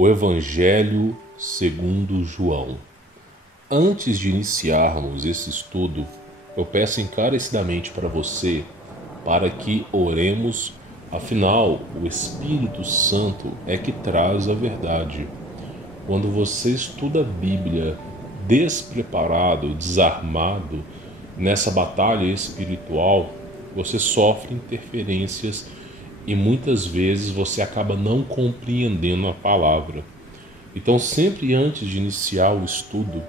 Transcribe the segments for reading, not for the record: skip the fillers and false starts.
O Evangelho segundo João. Antes de iniciarmos esse estudo, eu peço encarecidamente para você para que oremos, afinal, o Espírito Santo é que traz a verdade. Quando você estuda a Bíblia despreparado, desarmado, nessa batalha espiritual, você sofre interferências e muitas vezes você acaba não compreendendo a palavra. Então, sempre antes de iniciar o estudo,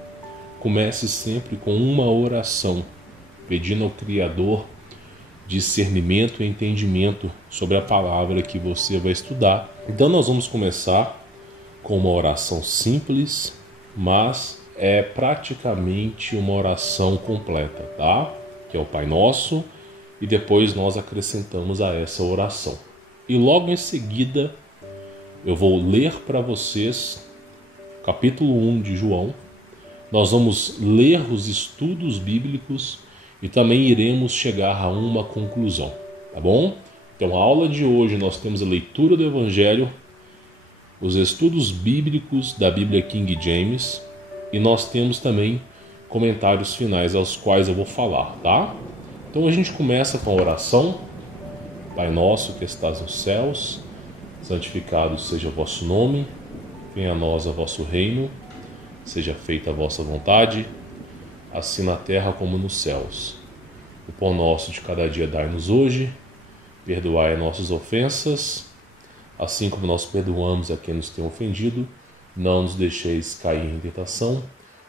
comece sempre com uma oração, pedindo ao Criador discernimento e entendimento sobre a palavra que você vai estudar. Então nós vamos começar com uma oração simples, mas é praticamente uma oração completa, tá? Que é o Pai Nosso, e depois nós acrescentamos a essa oração. E logo em seguida eu vou ler para vocês capítulo 1 de João. Nós vamos ler os estudos bíblicos e também iremos chegar a uma conclusão, tá bom? Então, a aula de hoje nós temos a leitura do Evangelho, os estudos bíblicos da Bíblia King James e nós temos também comentários finais aos quais eu vou falar, tá? Então a gente começa com a oração. Pai nosso que estás nos céus, santificado seja o vosso nome, venha a nós o vosso reino, seja feita a vossa vontade, assim na terra como nos céus. O pão nosso de cada dia dai-nos hoje, perdoai as nossas ofensas, assim como nós perdoamos a quem nos tem ofendido, não nos deixeis cair em tentação,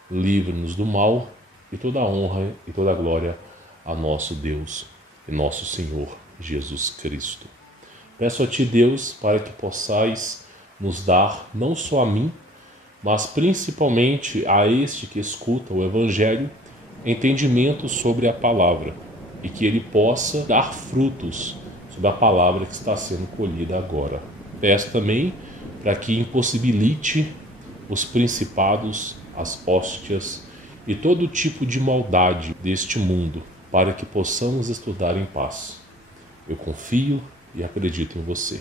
livre-nos do mal, e toda a honra e toda a glória a nosso Deus e nosso Senhor Jesus Cristo. Peço a Ti, Deus, para que possais nos dar, não só a mim, mas principalmente a este que escuta o Evangelho, entendimento sobre a palavra e que ele possa dar frutos sobre a palavra que está sendo colhida agora. Peço também para que impossibilite os principados, as hóstias e todo tipo de maldade deste mundo, para que possamos estudar em paz. Eu confio e acredito em você.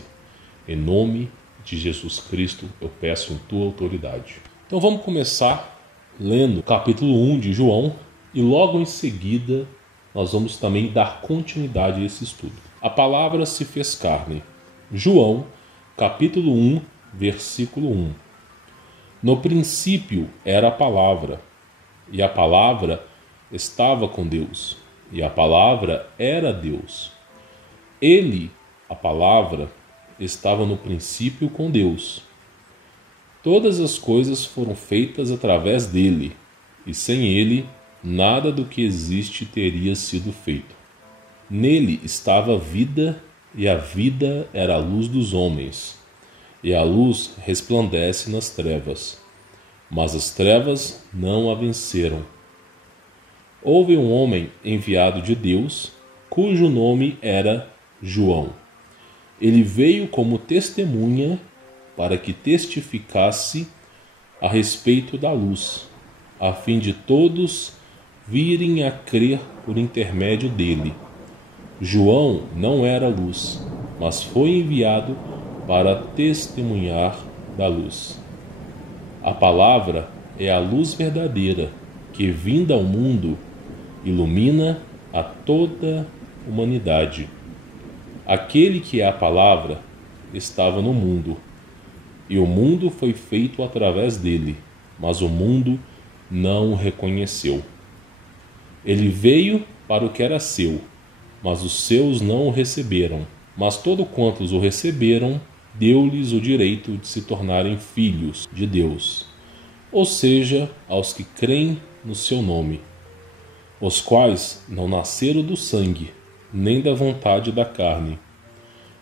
Em nome de Jesus Cristo, eu peço em tua autoridade. Então vamos começar lendo o capítulo 1 de João e logo em seguida nós vamos também dar continuidade a esse estudo. A palavra se fez carne. João, capítulo 1, versículo 1. No princípio era a palavra, e a palavra estava com Deus, e a palavra era Deus. Ele, a palavra, estava no princípio com Deus. Todas as coisas foram feitas através dele, e sem ele, nada do que existe teria sido feito. Nele estava a vida, e a vida era a luz dos homens. E a luz resplandece nas trevas, mas as trevas não a venceram. Houve um homem enviado de Deus, cujo nome era João. Ele veio como testemunha para que testificasse a respeito da luz, a fim de todos virem a crer por intermédio dele. João não era luz, mas foi enviado para testemunhar da luz. A palavra é a luz verdadeira, que vinda ao mundo, ilumina a toda a humanidade. Aquele que é a palavra estava no mundo, e o mundo foi feito através dele, mas o mundo não o reconheceu. Ele veio para o que era seu, mas os seus não o receberam. Mas todo quantos o receberam, deu-lhes o direito de se tornarem filhos de Deus, ou seja, aos que creem no seu nome, os quais não nasceram do sangue, nem da vontade da carne,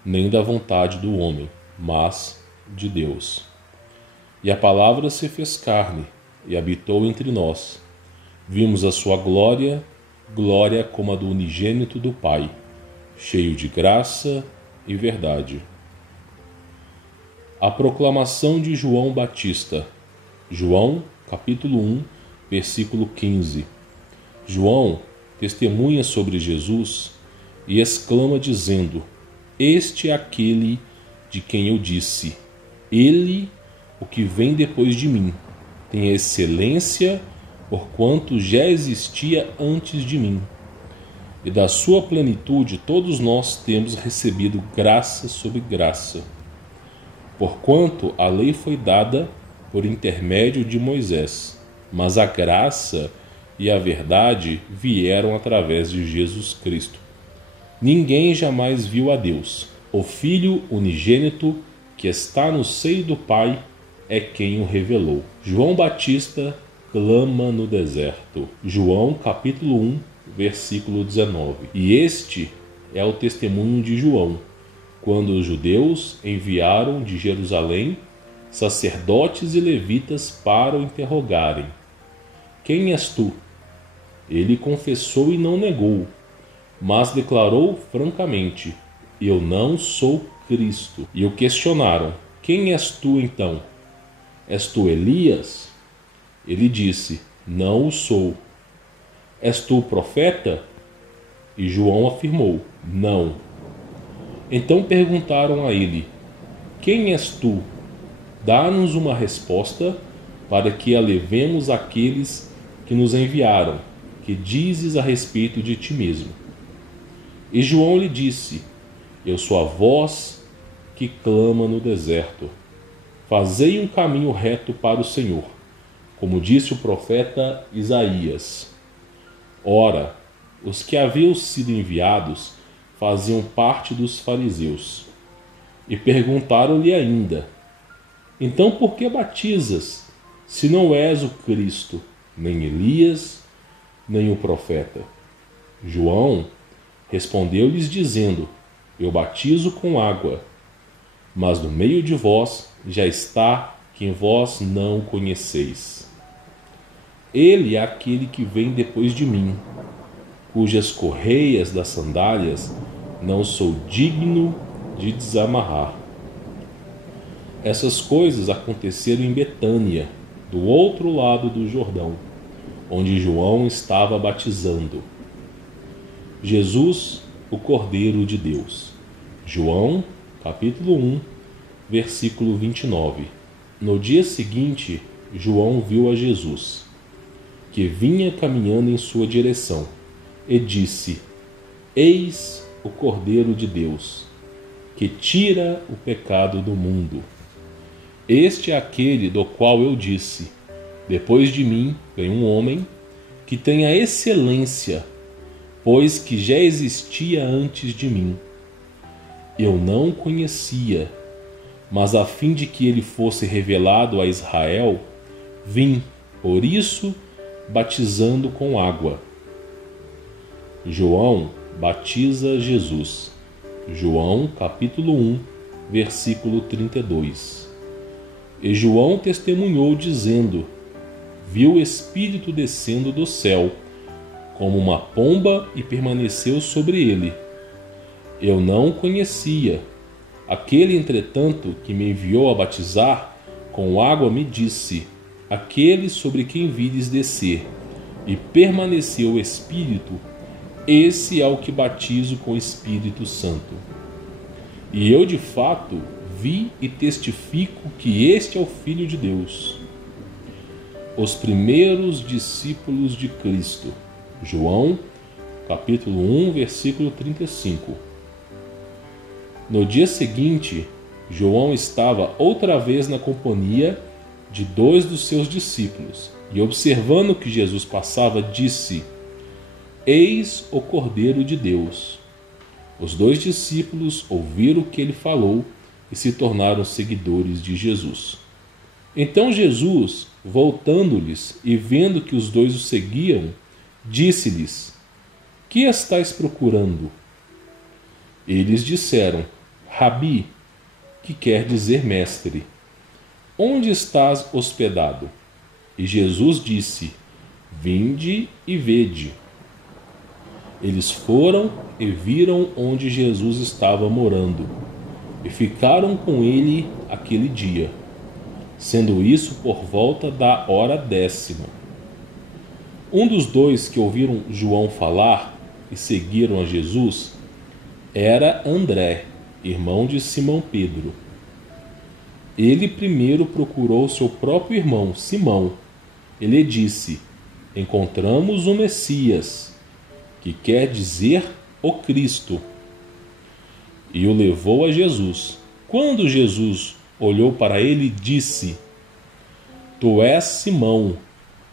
nem da vontade do homem, mas de Deus. E a palavra se fez carne e habitou entre nós. Vimos a sua glória, glória como a do unigênito do Pai, cheio de graça e verdade. A proclamação de João Batista. João, capítulo 1, versículo 15. João testemunha sobre Jesus e exclama dizendo: Este é aquele de quem eu disse: Ele o que vem depois de mim. Tem excelência, porquanto já existia antes de mim. E da sua plenitude todos nós temos recebido graça sobre graça. Porquanto a lei foi dada por intermédio de Moisés, mas a graça e a verdade vieram através de Jesus Cristo. Ninguém jamais viu a Deus. O Filho unigênito, que está no seio do Pai, é quem o revelou. João Batista clama no deserto. João capítulo 1, versículo 19. E este é o testemunho de João, quando os judeus enviaram de Jerusalém sacerdotes e levitas para o interrogarem. Quem és tu? Ele confessou e não negou, mas declarou francamente: eu não sou Cristo. E o questionaram: quem és tu então? És tu Elias? Ele disse: não o sou. És tu o profeta? E João afirmou: não. Então perguntaram a ele: quem és tu? Dá-nos uma resposta para que a levemos àqueles que nos enviaram. Que dizes a respeito de ti mesmo? E João lhe disse: eu sou a voz que clama no deserto. Fazei um caminho reto para o Senhor, como disse o profeta Isaías. Ora, os que haviam sido enviados faziam parte dos fariseus. E perguntaram-lhe ainda: então por que batizas, se não és o Cristo, nem Elias, nem o profeta? João respondeu-lhes dizendo: eu batizo com água, mas no meio de vós já está quem vós não conheceis. Ele é aquele que vem depois de mim, cujas correias das sandálias não sou digno de desamarrar. Essas coisas aconteceram em Betânia, do outro lado do Jordão, onde João estava batizando. Jesus, o Cordeiro de Deus. João, capítulo 1, versículo 29. No dia seguinte, João viu a Jesus, que vinha caminhando em sua direção, e disse: eis o Cordeiro de Deus, que tira o pecado do mundo. Este é aquele do qual eu disse: depois de mim vem um homem que tem a excelência, pois que já existia antes de mim. Eu não o conhecia, mas a fim de que ele fosse revelado a Israel, vim, por isso, batizando com água. João batiza Jesus. João capítulo 1, versículo 32. E João testemunhou dizendo: viu o Espírito descendo do céu, como uma pomba, e permaneceu sobre ele. Eu não o conhecia. Aquele, entretanto, que me enviou a batizar com água me disse: aquele sobre quem vires descer e permaneceu o Espírito, esse é o que batizo com o Espírito Santo. E eu, de fato, vi e testifico que este é o Filho de Deus. Os primeiros discípulos de Cristo. João, capítulo 1, versículo 35. No dia seguinte, João estava outra vez na companhia de 2 dos seus discípulos, e observando que Jesus passava, disse: eis o Cordeiro de Deus. Os 2 discípulos ouviram o que ele falou e se tornaram seguidores de Jesus. Então Jesus, voltando-lhes e vendo que os 2 o seguiam, disse-lhes: que estáis procurando? Eles disseram: Rabi, que quer dizer mestre, onde estás hospedado? E Jesus disse: vinde e vede. Eles foram e viram onde Jesus estava morando, e ficaram com ele aquele dia, sendo isso por volta da hora 10ª. Um dos 2 que ouviram João falar e seguiram a Jesus era André, irmão de Simão Pedro. Ele primeiro procurou seu próprio irmão, Simão. Ele disse: encontramos o Messias, que quer dizer o Cristo. E o levou a Jesus. Quando Jesus olhou para ele, disse: tu és Simão,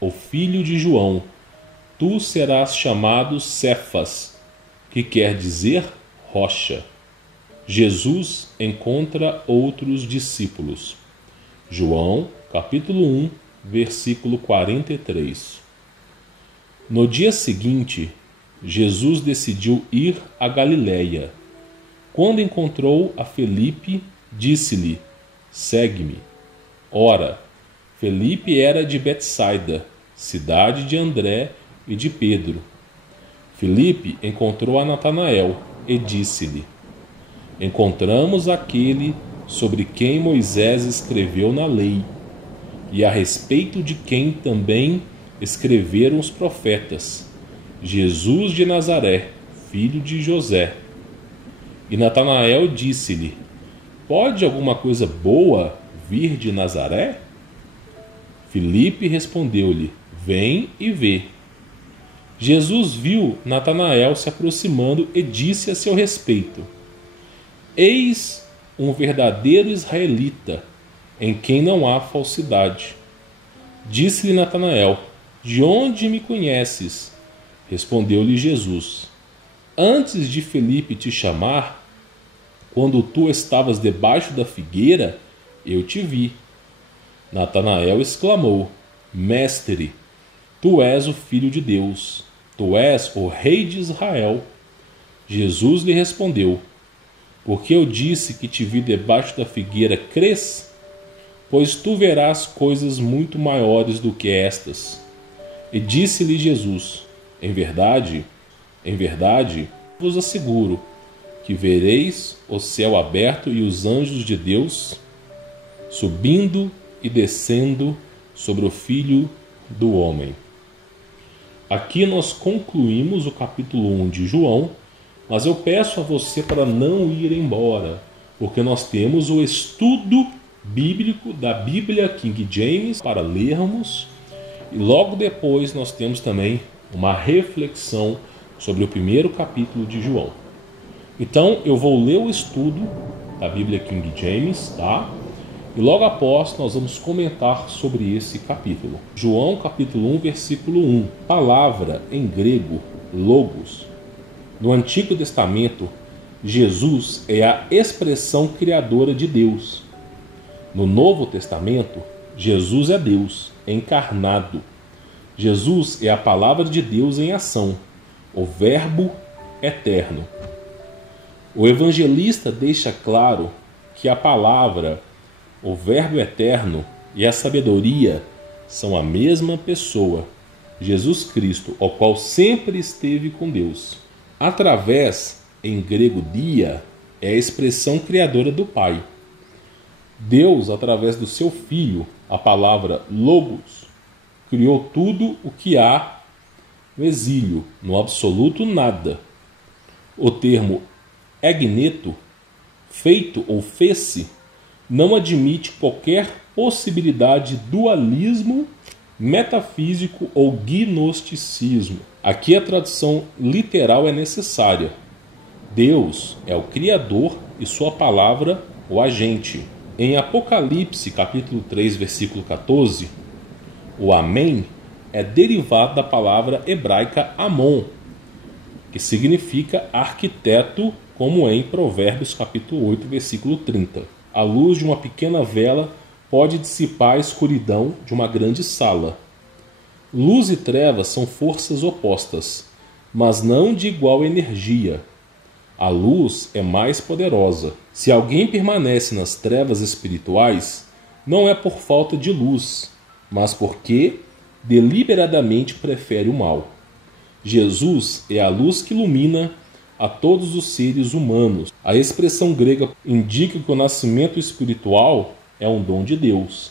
o filho de João. Tu serás chamado Cefas, que quer dizer rocha. Jesus encontra outros discípulos. João, capítulo 1, versículo 43. No dia seguinte, Jesus decidiu ir a Galiléia. Quando encontrou a Felipe, disse-lhe: segue-me. Ora, Felipe era de Betsaida, cidade de André e de Pedro. Felipe encontrou a Natanael e disse-lhe: encontramos aquele sobre quem Moisés escreveu na lei, e a respeito de quem também escreveram os profetas, Jesus de Nazaré, filho de José. E Natanael disse-lhe: pode alguma coisa boa vir de Nazaré? Filipe respondeu-lhe: vem e vê. Jesus viu Natanael se aproximando e disse a seu respeito: eis um verdadeiro israelita, em quem não há falsidade. Disse-lhe Natanael: de onde me conheces? Respondeu-lhe Jesus: antes de Felipe te chamar, quando tu estavas debaixo da figueira, eu te vi. Natanael exclamou: mestre, tu és o Filho de Deus, tu és o Rei de Israel. Jesus lhe respondeu: porque eu disse que te vi debaixo da figueira, crês? Pois tu verás coisas muito maiores do que estas. E disse-lhe Jesus: em verdade, vos asseguro que vereis o céu aberto e os anjos de Deus subindo e descendo sobre o Filho do Homem. Aqui nós concluímos o capítulo 1 de João, mas eu peço a você para não ir embora, porque nós temos o estudo bíblico da Bíblia King James para lermos, e logo depois nós temos também uma reflexão sobre o primeiro capítulo de João. Então eu vou ler o estudo da Bíblia King James, tá? E logo após nós vamos comentar sobre esse capítulo. João capítulo 1, versículo 1. Palavra em grego, logos. No Antigo Testamento, Jesus é a expressão criadora de Deus. No Novo Testamento, Jesus é Deus encarnado. Jesus é a palavra de Deus em ação, o Verbo eterno. O evangelista deixa claro que a palavra, o Verbo eterno e a sabedoria são a mesma pessoa, Jesus Cristo, o qual sempre esteve com Deus. Através, em grego dia, é a expressão criadora do Pai. Deus, através do seu Filho, a palavra logos, criou tudo o que há no exílio, no absoluto nada. O termo egneto, feito ou fez-se, não admite qualquer possibilidade de dualismo metafísico ou gnosticismo. Aqui a tradução literal é necessária. Deus é o Criador e sua palavra o agente. Em Apocalipse, capítulo 3, versículo 14, o Amém é derivado da palavra hebraica Amon, que significa arquiteto, como em Provérbios, capítulo 8, versículo 30. A luz de uma pequena vela pode dissipar a escuridão de uma grande sala. Luz e trevas são forças opostas, mas não de igual energia. A luz é mais poderosa. Se alguém permanece nas trevas espirituais, não é por falta de luz, mas porque deliberadamente prefere o mal. Jesus é a luz que ilumina a todos os seres humanos. A expressão grega indica que o nascimento espiritual é um dom de Deus,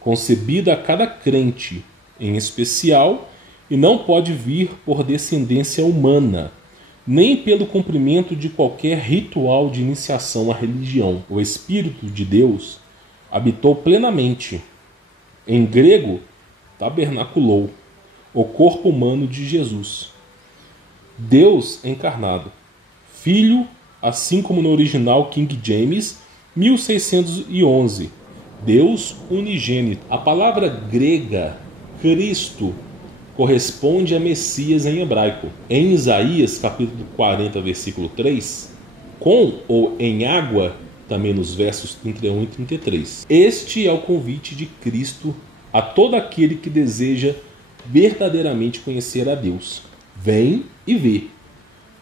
concebida a cada crente em especial, e não pode vir por descendência humana, nem pelo cumprimento de qualquer ritual de iniciação à religião. O Espírito de Deus habitou plenamente. Em grego, tabernaculou, o corpo humano de Jesus. Deus encarnado. Filho, assim como no original King James, 1611. Deus unigênito. A palavra grega, Cristo, corresponde a Messias em hebraico. Em Isaías, capítulo 40, versículo 3, com ou em água, também nos versos 31 e 33. Este é o convite de Cristo a todo aquele que deseja verdadeiramente conhecer a Deus. Vem e vê.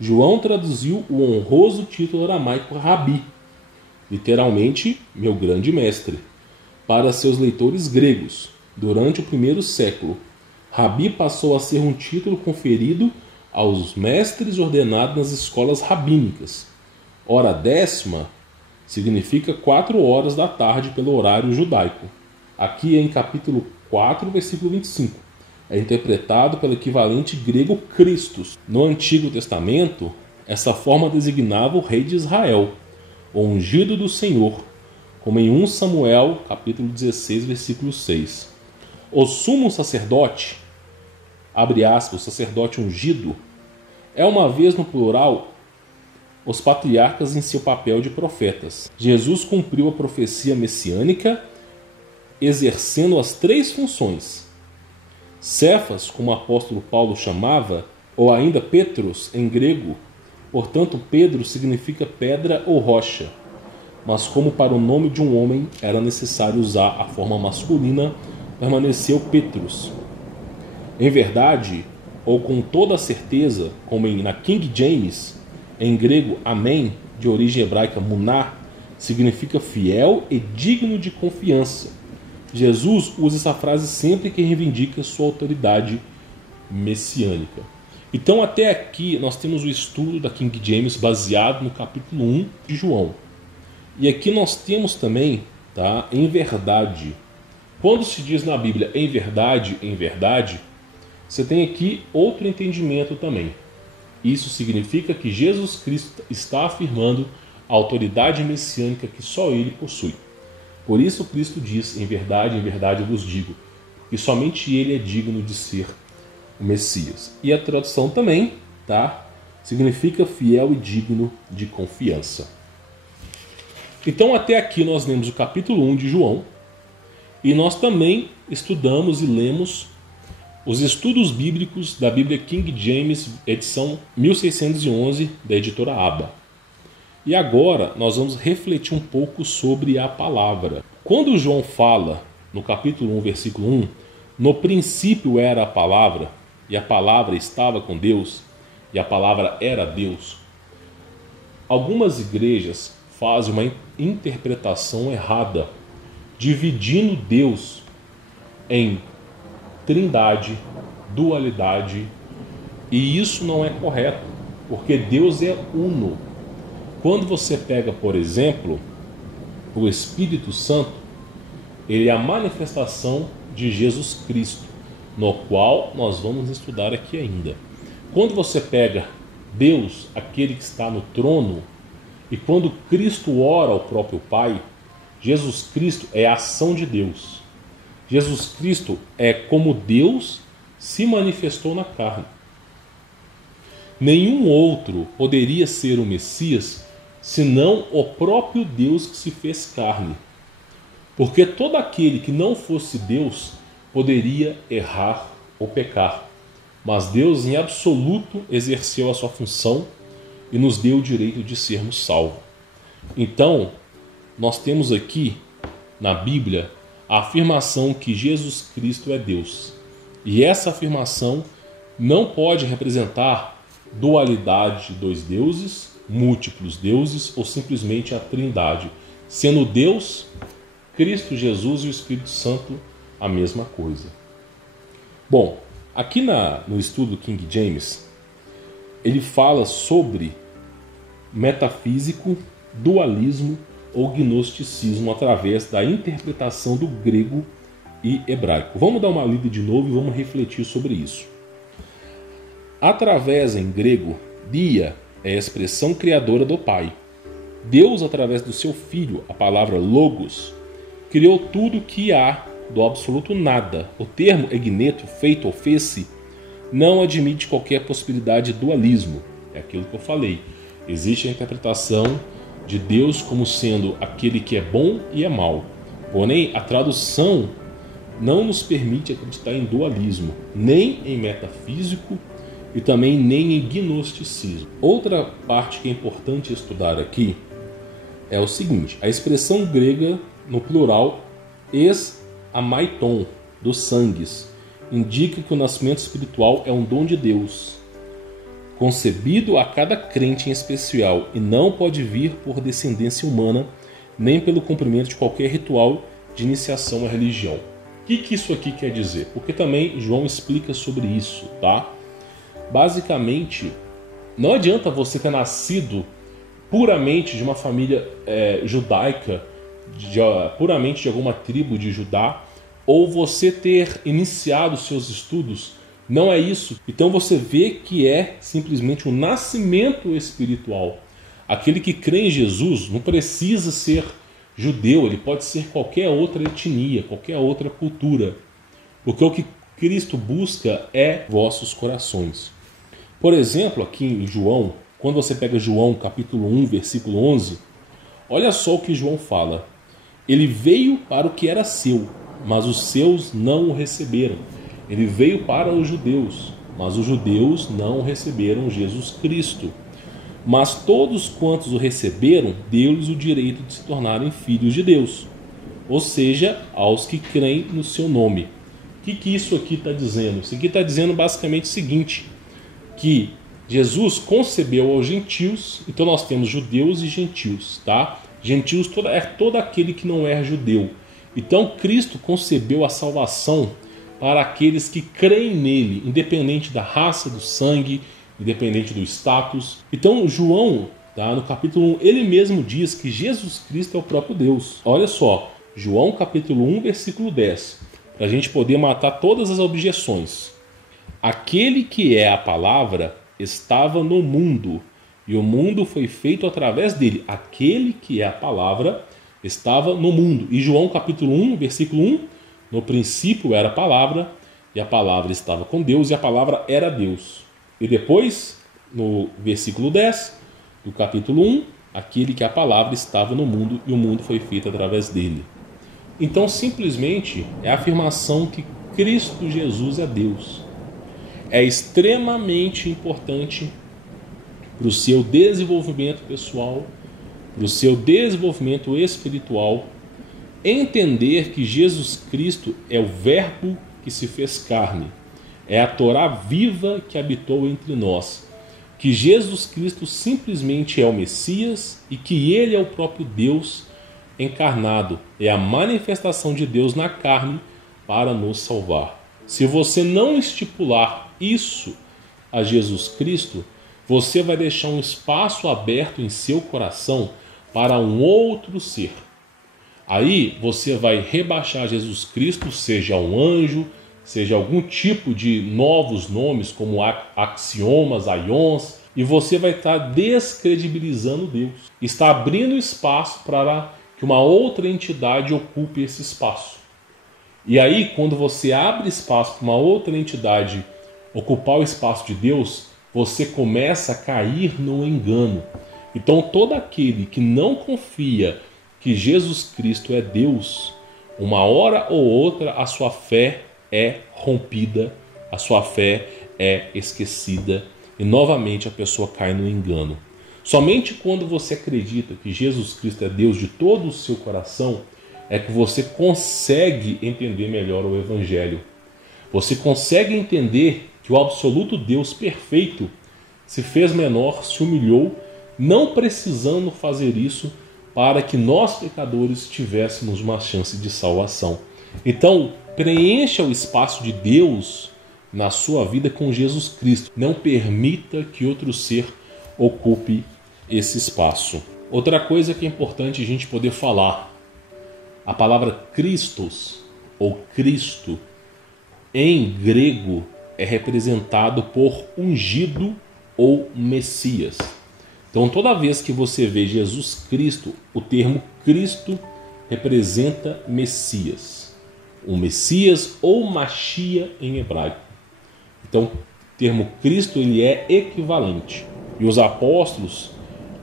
João traduziu o honroso título aramaico Rabi, literalmente, meu grande mestre, para seus leitores gregos. Durante o primeiro século, Rabi passou a ser um título conferido aos mestres ordenados nas escolas rabínicas. Hora décima significa 4 horas da tarde pelo horário judaico. Aqui em capítulo 4, versículo 25. É interpretado pelo equivalente grego Christos. No Antigo Testamento, essa forma designava o rei de Israel, o ungido do Senhor, como em 1 Samuel, capítulo 16, versículo 6. O sumo sacerdote, abre aspas, o sacerdote ungido, é uma vez no plural os patriarcas em seu papel de profetas. Jesus cumpriu a profecia messiânica exercendo as 3 funções. Cefas, como o apóstolo Paulo chamava, ou ainda Petros em grego, portanto Pedro significa pedra ou rocha, mas como para o nome de um homem era necessário usar a forma masculina, permaneceu Petrus. Em verdade, ou com toda certeza, como na King James, em grego amém, de origem hebraica muná, significa fiel e digno de confiança. Jesus usa essa frase sempre que reivindica sua autoridade messiânica. Então até aqui nós temos o estudo da King James baseado no capítulo 1 de João. E aqui nós temos também, tá, em verdade. Quando se diz na Bíblia em verdade, você tem aqui outro entendimento também. Isso significa que Jesus Cristo está afirmando a autoridade messiânica que só Ele possui. Por isso Cristo diz, em verdade eu vos digo, que somente Ele é digno de ser o Messias. E a tradução também, tá, significa fiel e digno de confiança. Então até aqui nós lemos o capítulo 1 de João, e nós também estudamos e lemos os estudos bíblicos da Bíblia King James, edição 1611, da editora Aba. E agora nós vamos refletir um pouco sobre a palavra. Quando João fala, no capítulo 1, versículo 1, no princípio era a palavra, e a palavra estava com Deus, e a palavra era Deus, algumas igrejas fazem uma interpretação errada, dividindo Deus em trindade, dualidade, e isso não é correto, porque Deus é uno. Quando você pega, por exemplo, o Espírito Santo, ele é a manifestação de Jesus Cristo, no qual nós vamos estudar aqui ainda. Quando você pega Deus, aquele que está no trono, e quando Cristo ora ao próprio Pai, Jesus Cristo é a ação de Deus. Jesus Cristo é como Deus se manifestou na carne. Nenhum outro poderia ser o Messias senão o próprio Deus que se fez carne. Porque todo aquele que não fosse Deus poderia errar ou pecar. Mas Deus em absoluto exerceu a sua função e nos deu o direito de sermos salvos. Então, nós temos aqui na Bíblia a afirmação que Jesus Cristo é Deus. E essa afirmação não pode representar dualidade de 2 deuses, múltiplos deuses ou simplesmente a trindade, sendo Deus, Cristo Jesus e o Espírito Santo a mesma coisa. Bom, aqui no estudo King James, ele fala sobre metafísico, dualismo ou gnosticismo através da interpretação do grego e hebraico. Vamos dar uma lida de novo e vamos refletir sobre isso. Através em grego, dia é a expressão criadora do Pai. Deus, através do seu Filho, a palavra logos, criou tudo que há do absoluto nada. O termo egneto, feito ou fez-se, não admite qualquer possibilidade de dualismo. É aquilo que eu falei. Existe a interpretação de Deus como sendo aquele que é bom e é mau. Porém, a tradução não nos permite acreditar em dualismo, nem em metafísico e também nem em gnosticismo. Outra parte que é importante estudar aqui é o seguinte: a expressão grega no plural amaiton, dos sangues, indica que o nascimento espiritual é um dom de Deus, concebido a cada crente em especial, e não pode vir por descendência humana, nem pelo cumprimento de qualquer ritual de iniciação à religião. O que isso aqui quer dizer? Porque também João explica sobre isso, tá? Basicamente, não adianta você ter nascido puramente de uma família judaica, puramente de alguma tribo de Judá, ou você ter iniciado seus estudos. Não é isso. Então você vê que é simplesmente um nascimento espiritual. Aquele que crê em Jesus não precisa ser judeu, ele pode ser qualquer outra etnia, qualquer outra cultura. Porque o que Cristo busca é vossos corações. Por exemplo, aqui em João, quando você pega João capítulo 1, versículo 11, olha só o que João fala. Ele veio para o que era seu, mas os seus não o receberam. Ele veio para os judeus, mas os judeus não receberam Jesus Cristo. Mas todos quantos o receberam, deu-lhes o direito de se tornarem filhos de Deus, ou seja, aos que creem no seu nome. O que isso aqui está dizendo? Isso aqui está dizendo basicamente o seguinte, que Jesus concebeu aos gentios, então nós temos judeus e gentios, tá? Gentios é todo aquele que não é judeu. Então Cristo concebeu a salvação para aqueles que creem nele, independente da raça, do sangue, independente do status. Então João, tá, no capítulo 1, ele mesmo diz que Jesus Cristo é o próprio Deus. Olha só, João capítulo 1, versículo 10, para a gente poder matar todas as objeções. Aquele que é a palavra estava no mundo, e o mundo foi feito através dele. Aquele que é a palavra estava no mundo. E João capítulo 1, versículo 1, no princípio era a palavra, e a palavra estava com Deus, e a palavra era Deus. E depois, no versículo 10 do capítulo 1, aquele que a palavra estava no mundo, e o mundo foi feito através dele. Então, simplesmente, é a afirmação que Cristo Jesus é Deus. É extremamente importante para o seu desenvolvimento pessoal, para o seu desenvolvimento espiritual, entender que Jesus Cristo é o Verbo que se fez carne, é a Torá viva que habitou entre nós, que Jesus Cristo simplesmente é o Messias e que Ele é o próprio Deus encarnado, é a manifestação de Deus na carne para nos salvar. Se você não estipular isso a Jesus Cristo, você vai deixar um espaço aberto em seu coração para um outro ser. Aí você vai rebaixar Jesus Cristo, seja um anjo, seja algum tipo de novos nomes como axiomas, aions, e você vai estar descredibilizando Deus. Está abrindo espaço para que uma outra entidade ocupe esse espaço. E aí, quando você abre espaço para uma outra entidade ocupar o espaço de Deus, você começa a cair no engano. Então, todo aquele que não confia que Jesus Cristo é Deus, uma hora ou outra a sua fé é rompida, a sua fé é esquecida e novamente a pessoa cai no engano. Somente quando você acredita que Jesus Cristo é Deus de todo o seu coração é que você consegue entender melhor o Evangelho. Você consegue entender que o absoluto Deus perfeito se fez menor, se humilhou, não precisando fazer isso para que nós pecadores tivéssemos uma chance de salvação. Então, preencha o espaço de Deus na sua vida com Jesus Cristo. Não permita que outro ser ocupe esse espaço. Outra coisa que é importante a gente poder falar, a palavra Christos ou Cristo em grego é representado por ungido ou Messias. Então, toda vez que você vê Jesus Cristo, o termo Cristo representa Messias. O Messias ou Machia em hebraico. Então, o termo Cristo ele é equivalente. E os apóstolos,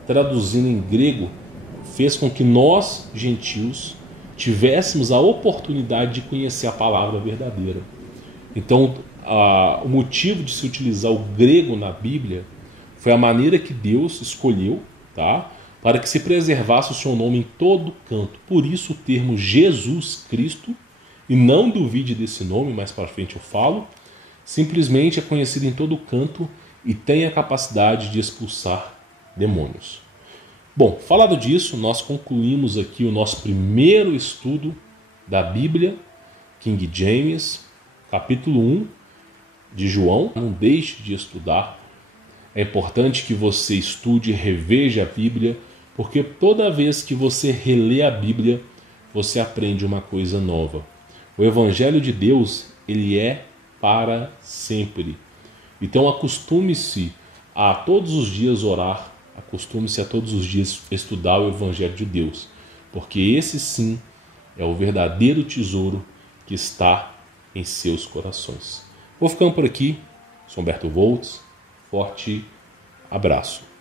traduzindo em grego, fez com que nós, gentios, tivéssemos a oportunidade de conhecer a palavra verdadeira. Então, o motivo de se utilizar o grego na Bíblia foi a maneira que Deus escolheu, tá? Para que se preservasse o seu nome em todo canto. Por isso o termo Jesus Cristo, e não duvide desse nome, mais para frente eu falo, simplesmente é conhecido em todo canto e tem a capacidade de expulsar demônios. Bom, falado disso, nós concluímos aqui o nosso primeiro estudo da Bíblia, King James, capítulo 1 de João. Não deixe de estudar. É importante que você estude e reveja a Bíblia, porque toda vez que você relê a Bíblia, você aprende uma coisa nova. O Evangelho de Deus, ele é para sempre. Então acostume-se a todos os dias orar, acostume-se a todos os dias estudar o Evangelho de Deus, porque esse sim é o verdadeiro tesouro que está em seus corações. Vou ficando por aqui. Sou Humberto Voltz. Forte abraço.